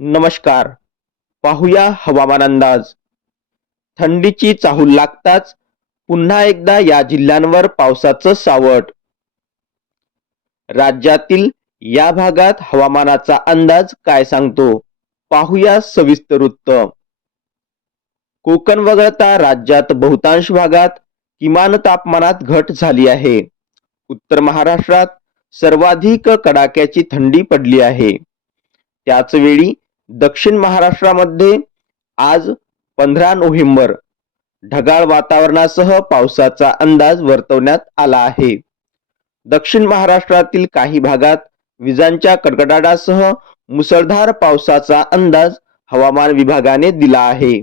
नमस्कार. पाहूया हवामान अंदाज. थंडीची चाहूल लागताच पुन्हा एकदा या जिल्ह्यांवर पावसाचं सावट. राज्यातील या भागात हवामानाचा अंदाज काय सांगतो? पाहूया सविस्तर वृत्त कोकण वगळता राज्यात बहुतांश भागात किमान तापमानात घट झाली आहे. उत्तर महाराष्ट्रात सर्वाधिक कडाक्याची थंडी पडली आहे. त्याच वेळी दक्षिण महाराष्ट्रामध्ये आज पंधरा नोव्हेंबर ढगाळ वातावरणासह पावसाचा अंदाज वर्तवण्यात आला आहे. दक्षिण महाराष्ट्रातील काही भागात विजांच्या कडकडाटासह मुसळधार पावसाचा अंदाज हवामान विभागाने दिला आहे.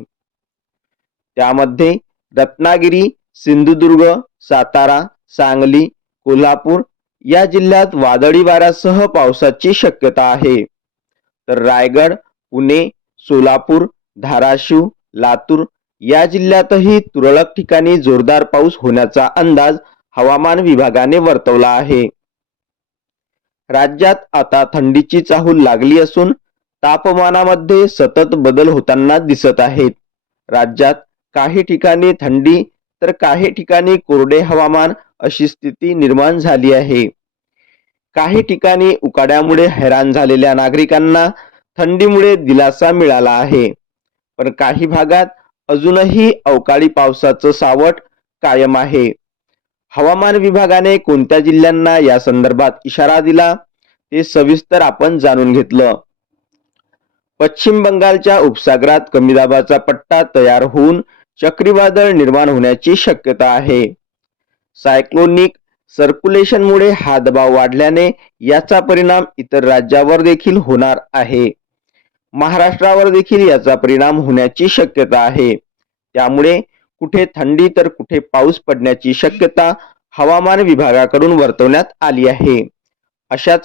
त्यामध्ये रत्नागिरी सिंधुदुर्ग सातारा सांगली कोल्हापूर या जिल्ह्यात वादळी वाऱ्यासह पावसाची शक्यता आहे. तर रायगड पुणे सोलापूर धाराशिव लातूर या जिल्ह्यातही तुरळक ठिकाणी जोरदार पाऊस होण्याचा अंदाज हवामान विभागाने वर्तवला आहे. राज्यात आता थंडीची चाहूल लागली असून तापमानामध्ये सतत बदल होताना दिसत आहेत. राज्यात काही ठिकाणी थंडी तर काही ठिकाणी कोरडे हवामान अशी स्थिती निर्माण झाली आहे. काही ठिकाणी उकाड्यामुळे हैराण झालेल्या नागरिकांना थंडीमुळे दिलासा मिळाला आहे. पण काही भागात अजूनही अवकाळी पावसाचं सावट कायम आहे. हवामान विभागाने कोणत्या जिल्ह्यांना या संदर्भात इशारा दिला ते सविस्तर आपण जाणून घेतलं. पश्चिम बंगालच्या उपसागरात कमी दाबाचा पट्टा तयार होऊन चक्रीवादळ निर्माण होण्याची शक्यता आहे. सायक्लोनिक सर्क्युलेशनमुळे हा दबाव वाढल्याने याचा परिणाम इतर राज्यावर देखील होणार आहे. महाराष्ट्रावर देखील याचा परिणाम होण्याची शक्यता आहे. त्यामुळे कुठे थंडी तर कुठे पाऊस पडण्याची शक्यता हवामान विभागाकडून वर्तवण्यात आली आहे. अशाच